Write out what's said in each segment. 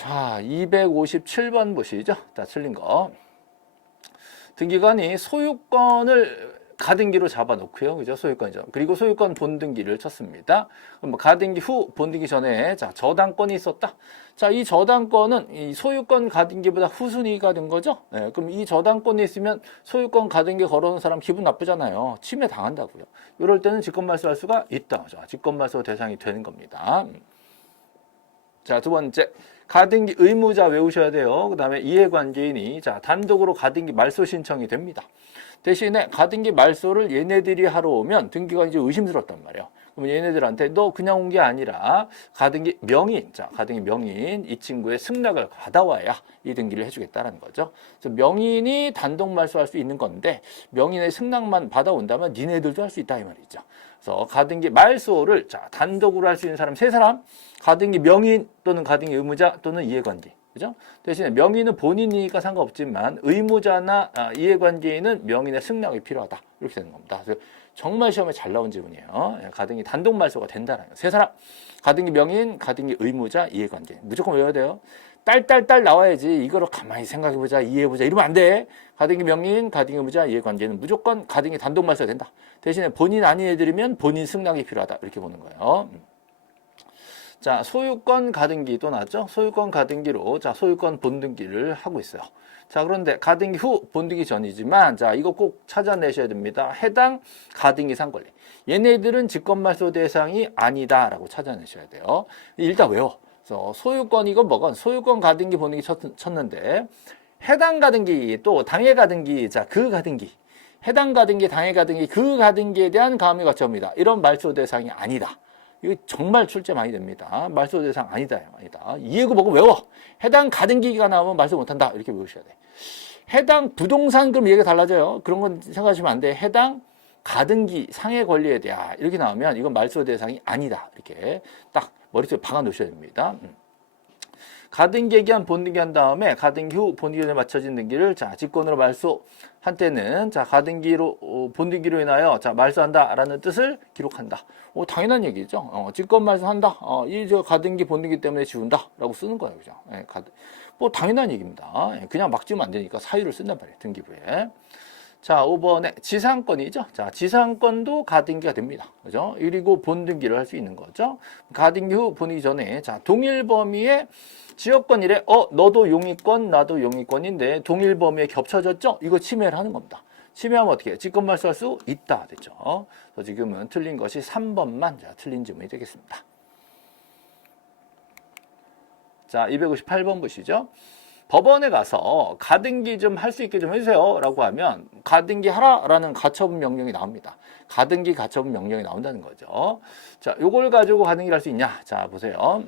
자, 257번 보시죠. 자, 틀린 거. 등기관이 소유권을 가등기로 잡아놓고요. 그죠? 소유권이죠. 그리고 소유권 본등기를 쳤습니다. 그럼 가등기 후 본등기 전에 자, 저당권이 있었다. 자, 이 저당권은 이 소유권 가등기보다 후순위가 된 거죠. 네, 그럼 이 저당권이 있으면 소유권 가등기 걸어놓은 사람 기분 나쁘잖아요. 침해 당한다고요. 이럴 때는 직권말소할 수가 있다. 자, 직권말소 대상이 되는 겁니다. 자, 두 번째. 가등기 의무자 외우셔야 돼요. 그 다음에 이해관계인이 자, 단독으로 가등기 말소 신청이 됩니다. 대신에 가등기 말소를 얘네들이 하러 오면 등기관이 좀 의심스럽단 말이에요. 그러면 얘네들한테 너 그냥 온 게 아니라 가등기 명인, 자, 가등기 명인 이 친구의 승낙을 받아와야 이 등기를 해주겠다라는 거죠. 그래서 명인이 단독 말소할 수 있는 건데 명인의 승낙만 받아온다면 니네들도 할 수 있다 이 말이죠. 그래서 가등기 말소를 자, 단독으로 할 수 있는 사람 세 사람, 가등기 명인 또는 가등기 의무자 또는 이해관계. 그죠? 대신에 명인은 본인이니까 상관없지만 의무자나 이해관계인은 명인의 승낙이 필요하다. 이렇게 되는 겁니다. 그래서 정말 시험에 잘 나온 지문이에요. 가등기 단독 말소가 된다는 거예요. 세 사람, 가등기 명인, 가등기 의무자, 이해관계. 무조건 외워야 돼요. 딸 나와야지. 이거를 가만히 생각해보자, 이해해보자 이러면 안 돼. 가등기 명인, 가등기 의무자, 이해관계는 무조건 가등기 단독 말소가 된다. 대신에 본인 아닌 애들이면 본인 승낙이 필요하다. 이렇게 보는 거예요. 자, 소유권 가등기 또 나왔죠? 소유권 가등기로 자, 소유권 본등기를 하고 있어요. 자, 그런데 가등기 후 본등기 전이지만 자, 이거 꼭 찾아내셔야 됩니다. 해당 가등기 상권리. 얘네들은 직권말소 대상이 아니다라고 찾아내셔야 돼요. 일단 외워. 그래서 소유권이건 뭐건 소유권 가등기 본등기 쳤는데 해당 가등기 또 당해 가등기 자, 그 가등기 해당 가등기 당해 가등기 그 가등기에 대한 가압류 가처분이다. 이런 말소 대상이 아니다. 이거 정말 출제 많이 됩니다. 말소 대상 아니다. 이해고 보고 외워. 해당 가등기가 나오면 말소 못한다. 이렇게 외우셔야 돼. 해당 부동산 그럼 얘기가 달라져요. 그런 건 생각하시면 안 돼. 해당 가등기 상해 권리에 대한 이렇게 나오면 이건 말소 대상이 아니다. 이렇게 딱 머릿속에 박아 놓으셔야 됩니다. 가등기에 기한 본등기 한 다음에 가등기 후 본등기 전에 맞춰진 등기를 자, 직권으로 말소 한때는 자, 가등기로 본등기로 인하여 자, 말소한다라는 뜻을 기록한다. 당연한 얘기죠. 직권 말소한다. 이 저 가등기 본등기 때문에 지운다라고 쓰는 거예요. 그죠? 예, 당연한 얘기입니다. 예, 그냥 막 지우면 안 되니까 사유를 쓴단 말이에요. 등기부에. 자, 5번에 지상권이죠. 자, 지상권도 가등기가 됩니다. 그죠? 그리고 본등기를 할 수 있는 거죠. 가등기 후 본등기 전에 자, 동일 범위의 지역권이래. 너도 용의권, 나도 용의권인데 동일 범위에 겹쳐졌죠? 이거 침해를 하는 겁니다. 침해하면 어떻게 해요? 직권 말소할 수 있다. 됐죠? 그래서 지금은 틀린 것이 3번만 자, 틀린 질문이 되겠습니다. 자, 258번 보시죠. 법원에 가서 가등기 좀 할 수 있게 좀 해주세요 라고 하면 가등기 하라라는 가처분 명령이 나옵니다. 가등기 가처분 명령이 나온다는 거죠. 자, 요걸 가지고 가등기를 할 수 있냐? 자, 보세요.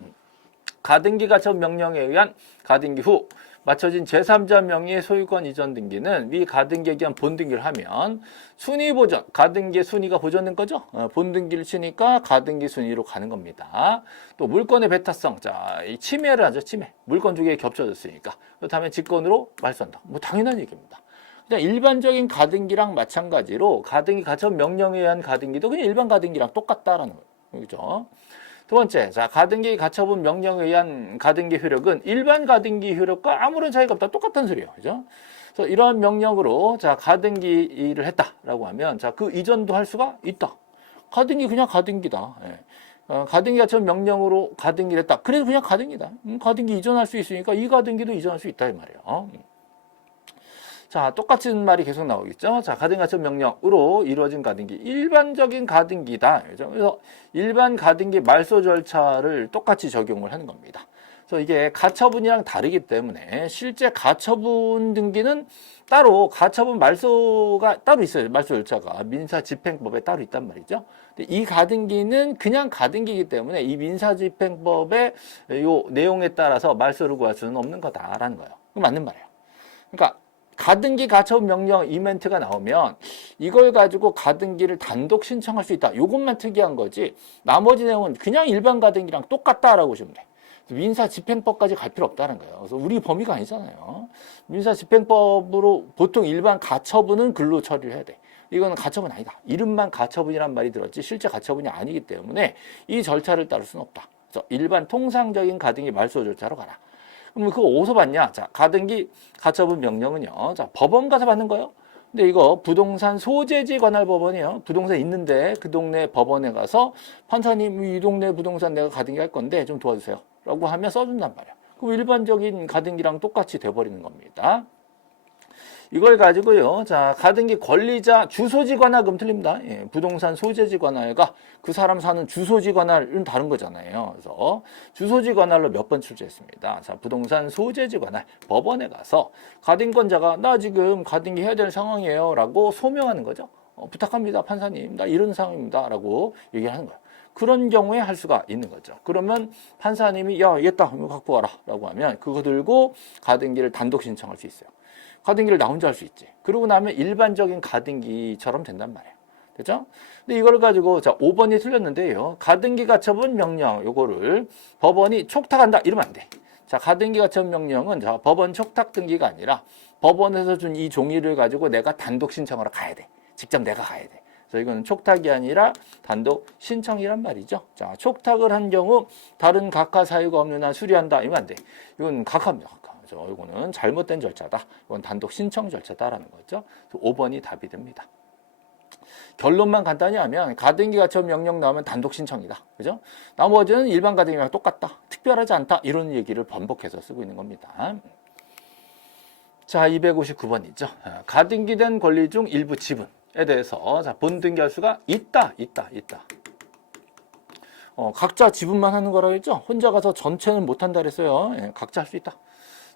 가등기 가처분 명령에 의한 가등기 후 맞춰진 제3자 명의의 소유권 이전 등기는 위 가등기에 기한 본등기를 하면 순위 보전, 가등기의 순위가 보존된 거죠. 본등기를 치니까 가등기 순위로 가는 겁니다. 또 물권의 배타성, 자, 이 침해를 하죠. 침해. 물권 두 개 겹쳐졌으니까. 그렇다면 직권으로 말소한다. 당연한 얘기입니다. 그냥 일반적인 가등기랑 마찬가지로 가등기 가처분 명령에 의한 가등기도 그냥 일반 가등기랑 똑같다라는 거예요. 그죠? 두 번째, 자, 가등기 가처분 명령에 의한 가등기 효력은 일반 가등기 효력과 아무런 차이가 없다. 똑같은 소리예요. 그죠? 그래서 이러한 명령으로 자, 가등기를 했다라고 하면 자, 그 이전도 할 수가 있다. 가등기 그냥 가등기다. 예. 가등기 가처분 명령으로 가등기를 했다. 그래도 그냥 가등기다. 가등기 이전할 수 있으니까 이 가등기도 이전할 수 있다 이 말이에요. 자, 똑같은 말이 계속 나오겠죠. 자, 가등기 가처분 명령으로 이루어진 가등기, 일반적인 가등기다. 그래서 일반 가등기 말소 절차를 똑같이 적용을 하는 겁니다. 그래서 이게 가처분이랑 다르기 때문에 실제 가처분 등기는 따로 가처분 말소가 따로 있어요. 말소 절차가 민사집행법에 따로 있단 말이죠. 근데 이 가등기는 그냥 가등기이기 때문에 이 민사집행법의 요 내용에 따라서 말소를 구할 수는 없는 거다라는 거예요. 그거 맞는 말이에요. 그러니까 가등기 가처분 명령 이멘트가 나오면 이걸 가지고 가등기를 단독 신청할 수 있다. 이것만 특이한 거지 나머지 내용은 그냥 일반 가등기랑 똑같다라고 보시면 돼. 민사집행법까지 갈 필요 없다는 거예요. 그래서 우리 범위가 아니잖아요. 민사집행법으로 보통 일반 가처분은 글로 처리를 해야 돼. 이거는 가처분 아니다. 이름만 가처분이란 말이 들었지 실제 가처분이 아니기 때문에 이 절차를 따를 수는 없다. 그래서 일반 통상적인 가등기 말소 절차로 가라. 그럼 그거 어디서 받냐? 자, 가등기 가처분 명령은요. 자, 법원 가서 받는 거예요. 근데 이거 부동산 소재지 관할 법원이에요. 부동산 있는데 그 동네 법원에 가서 판사님 이 동네 부동산 내가 가등기 할 건데 좀 도와주세요. 라고 하면 써준단 말이에요. 그럼 일반적인 가등기랑 똑같이 돼버리는 겁니다. 이걸 가지고요. 자, 가등기 권리자 주소지 관할 그럼 틀립니다. 예, 부동산 소재지 관할과 그 사람 사는 주소지 관할은 다른 거잖아요. 그래서 주소지 관할로 몇 번 출제했습니다. 자, 부동산 소재지 관할 법원에 가서 가등권자가 나 지금 가등기 해야 될 상황이에요. 라고 소명하는 거죠. 부탁합니다. 판사님. 나 이런 상황입니다. 라고 얘기하는 거예요. 그런 경우에 할 수가 있는 거죠. 그러면 판사님이 야, 얘다. 이거 갖고 와라. 라고 하면 그거 들고 가등기를 단독 신청할 수 있어요. 가등기를 나 혼자 할 수 있지. 그러고 나면 일반적인 가등기처럼 된단 말이에요. 됐죠? 근데 이걸 가지고, 자, 5번이 틀렸는데요. 가등기 가처분 명령, 요거를 법원이 촉탁한다. 이러면 안 돼. 자, 가등기 가처분 명령은 자, 법원 촉탁 등기가 아니라 법원에서 준 이 종이를 가지고 내가 단독 신청하러 가야 돼. 직접 내가 가야 돼. 그래서 이거는 촉탁이 아니라 단독 신청이란 말이죠. 자, 촉탁을 한 경우 다른 각하 사유가 없는 한 수리한다. 이러면 안 돼. 이건 각하입니다. 이거는 잘못된 절차다. 이건 단독 신청 절차다라는 거죠. 5번이 답이 됩니다. 결론만 간단히 하면 가등기 가처분 명령 나오면 단독 신청이다. 그죠? 나머지는 일반 가등기랑 똑같다. 특별하지 않다. 이런 얘기를 번복해서 쓰고 있는 겁니다. 자, 259번이죠. 가등기된 권리 중 일부 지분에 대해서 자, 본등기할 수가 있다. 각자 지분만 하는 거라고 했죠? 혼자 가서 전체는 못한다 그랬어요. 예, 각자 할 수 있다.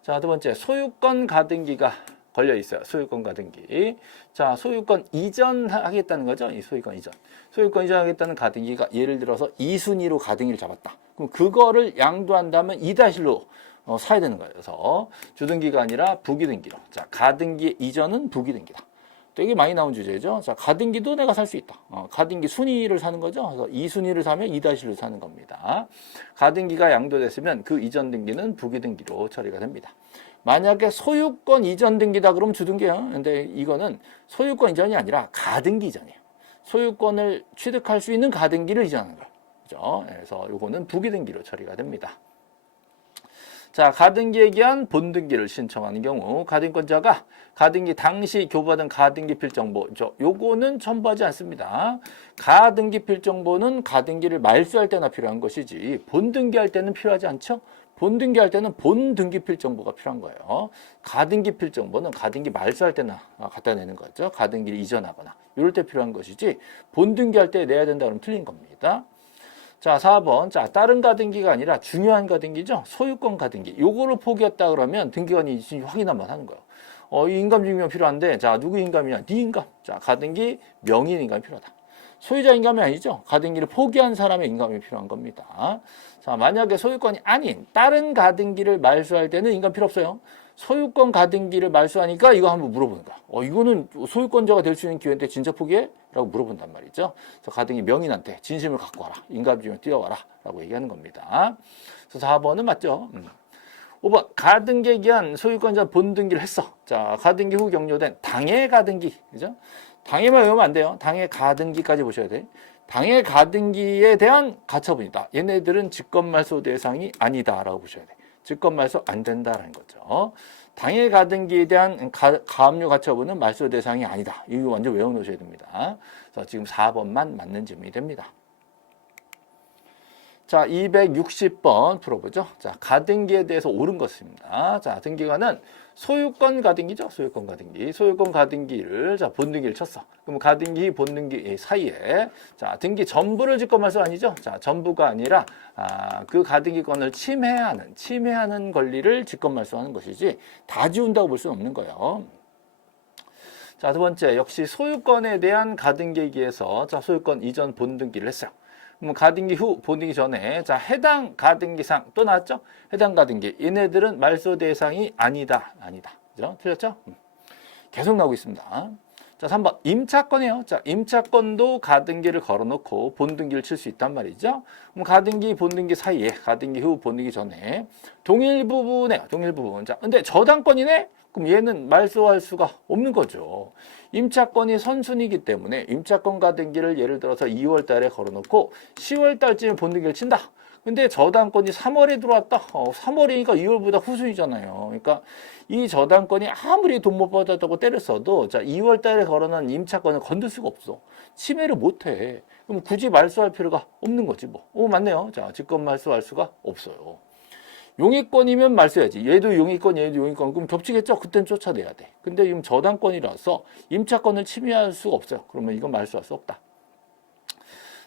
자, 두 번째, 소유권 가등기가 걸려 있어요. 소유권 가등기. 자, 소유권 이전하겠다는 거죠. 이 소유권 이전. 소유권 이전하겠다는 가등기가 예를 들어서 2순위로 가등기를 잡았다. 그럼 그거를 양도한다면 2-1로 사야 되는 거예요. 그래서 주등기가 아니라 부기등기로. 자, 가등기 이전은 부기등기다. 되게 많이 나온 주제죠. 자, 가등기도 내가 살 수 있다. 가등기 순위를 사는 거죠. 그래서 2순위를 사면 2-1로 사는 겁니다. 가등기가 양도됐으면 그 이전 등기는 부기등기로 처리가 됩니다. 만약에 소유권 이전 등기다 그러면 주등기예요. 근데 이거는 소유권 이전이 아니라 가등기 이전이에요. 소유권을 취득할 수 있는 가등기를 이전하는 거예요. 그죠? 그래서 이거는 부기등기로 처리가 됩니다. 자, 가등기에 기한 본등기를 신청하는 경우 가등권자가 가등기 당시 교부받은 가등기 필정보 요거는 첨부하지 않습니다. 가등기 필정보는 가등기를 말소할 때나 필요한 것이지 본등기할 때는 필요하지 않죠. 본등기할 때는 본등기 필정보가 필요한 거예요. 가등기 필정보는 가등기 말소할 때나 갖다 내는 거죠. 가등기를 이전하거나 이럴 때 필요한 것이지 본등기할 때 내야 된다 그러면 틀린 겁니다. 자, 4번. 자, 다른 가등기가 아니라 중요한 가등기죠. 소유권 가등기. 요거를 포기했다 그러면 등기관이 확인 한번 하는 거예요. 이 인감증명 필요한데, 자, 누구 인감이냐? 네 인감. 자, 가등기 명의 인감이 필요하다. 소유자 인감이 아니죠. 가등기를 포기한 사람의 인감이 필요한 겁니다. 자, 만약에 소유권이 아닌 다른 가등기를 말소할 때는 인감 필요 없어요. 소유권 가등기를 말소하니까 이거 한번 물어보는 거야. 이거는 소유권자가 될 수 있는 기회인데 진짜 포기해? 라고 물어본단 말이죠. 그래서 가등기 명인한테 진심을 갖고 와라. 인감증명 띄워와라. 라고 얘기하는 겁니다. 그래서 4번은 맞죠. 5번 가등기에 기한 소유권자 본등기를 했어. 자, 가등기 후 격려된 당해 가등기. 그죠? 당해만 외우면 안 돼요. 당해 가등기까지 보셔야 돼. 당해 가등기에 대한 가처분이다. 얘네들은 직권말소 대상이 아니다라고 보셔야 돼. 직권말소 안 된다라는 거죠. 당해 가등기에 대한 가압류 가처분은 말소 대상이 아니다. 이거 완전 외워놓으셔야 됩니다. 그래서 지금 4번만 맞는 질문이 됩니다. 자, 260번 풀어보죠. 자, 가등기에 대해서 옳은 것입니다. 자, 등기관은 소유권 가등기죠. 소유권 가등기. 소유권 가등기를, 자, 본등기를 쳤어. 그럼 가등기, 본등기 사이에, 자, 등기 전부를 직권말소 아니죠. 자, 전부가 아니라, 그 가등기권을 침해하는 권리를 직권말소하는 것이지, 다 지운다고 볼 수는 없는 거예요. 자, 두 번째, 역시 소유권에 대한 가등기에 기해서, 자, 소유권 이전 본등기를 했어요. 그럼 가등기 후, 본등기 전에, 자, 해당 가등기상 또 나왔죠? 해당 가등기. 얘네들은 말소 대상이 아니다. 그죠? 틀렸죠? 계속 나오고 있습니다. 자, 3번. 임차권이에요. 자, 임차권도 가등기를 걸어놓고 본등기를 칠 수 있단 말이죠. 그럼 가등기, 본등기 사이에, 가등기 후, 본등기 전에 동일 부분에, 동일 부분. 자, 근데 저당권이네? 그럼 얘는 말소할 수가 없는 거죠. 임차권이 선순위이기 때문에 임차권 가등기를 예를 들어서 2월 달에 걸어놓고 10월 달쯤에 본등기를 친다. 근데 저당권이 3월에 들어왔다. 3월이니까 2월보다 후순이잖아요. 그러니까 이 저당권이 아무리 돈 못 받았다고 때렸어도 자 2월 달에 걸어놓은 임차권을 건들 수가 없어. 침해를 못 해. 그럼 굳이 말소할 필요가 없는 거지 뭐. 맞네요. 자, 직권 말소할 수가 없어요. 용의권이면 말소해야지. 얘도 용의권, 얘도 용의권. 그럼 겹치겠죠? 그땐 쫓아내야 돼. 근데 지금 저당권이라서 임차권을 침해할 수가 없어요. 그러면 이건 말소할 수 없다.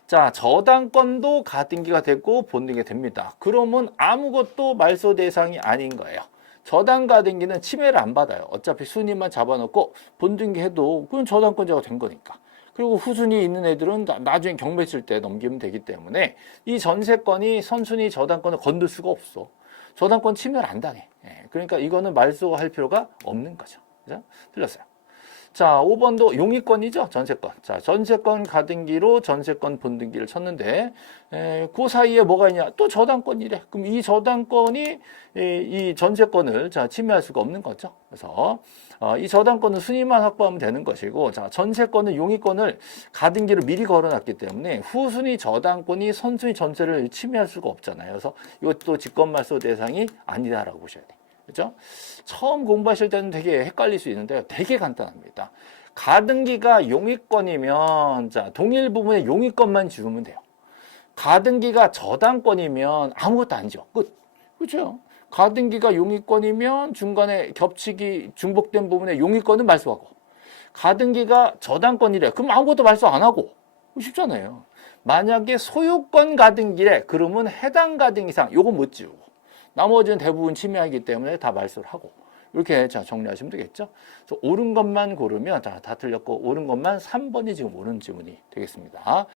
자, 저당권도 가등기가 됐고 본등기가 됩니다. 그러면 아무것도 말소 대상이 아닌 거예요. 저당 가등기는 침해를 안 받아요. 어차피 순위만 잡아놓고 본등기 해도 그건 저당권자가 된 거니까. 그리고 후순위에 있는 애들은 나중에 경매 칠 때 넘기면 되기 때문에 이 전세권이 선순위 저당권을 건들 수가 없어. 저당권 침해를 안 당해. 그러니까 이거는 말소할 필요가 없는 거죠. 그죠? 틀렸어요. 자, 5번도 용의권이죠. 전세권. 자, 전세권 가등기로 전세권 본등기를 쳤는데 그 사이에 뭐가 있냐? 또 저당권이래. 그럼 이 저당권이 이 전세권을 자, 침해할 수가 없는 거죠. 그래서 이 저당권은 순위만 확보하면 되는 것이고, 자, 전세권은 용의권을 가등기로 미리 걸어놨기 때문에 후순위 저당권이 선순위 전세를 침해할 수가 없잖아요. 그래서 이것도 직권말소 대상이 아니다라고 보셔야 돼요. 그죠? 처음 공부하실 때는 되게 헷갈릴 수 있는데 되게 간단합니다. 가등기가 용의권이면 자, 동일 부분에 용의권만 지우면 돼요. 가등기가 저당권이면 아무것도 안 지워. 끝. 그렇죠? 가등기가 용의권이면 중간에 겹치기 중복된 부분에 용의권은 말소하고, 가등기가 저당권이래. 그럼 아무것도 말소 안 하고. 쉽잖아요. 만약에 소유권 가등기래. 그러면 해당 가등기상 요건 못 지우고, 나머지는 대부분 침해하기 때문에 다 말소를 하고, 이렇게 자 정리하시면 되겠죠. 그래서 옳은 것만 고르면 다 틀렸고, 옳은 것만 3번이 지금 옳은 지문이 되겠습니다.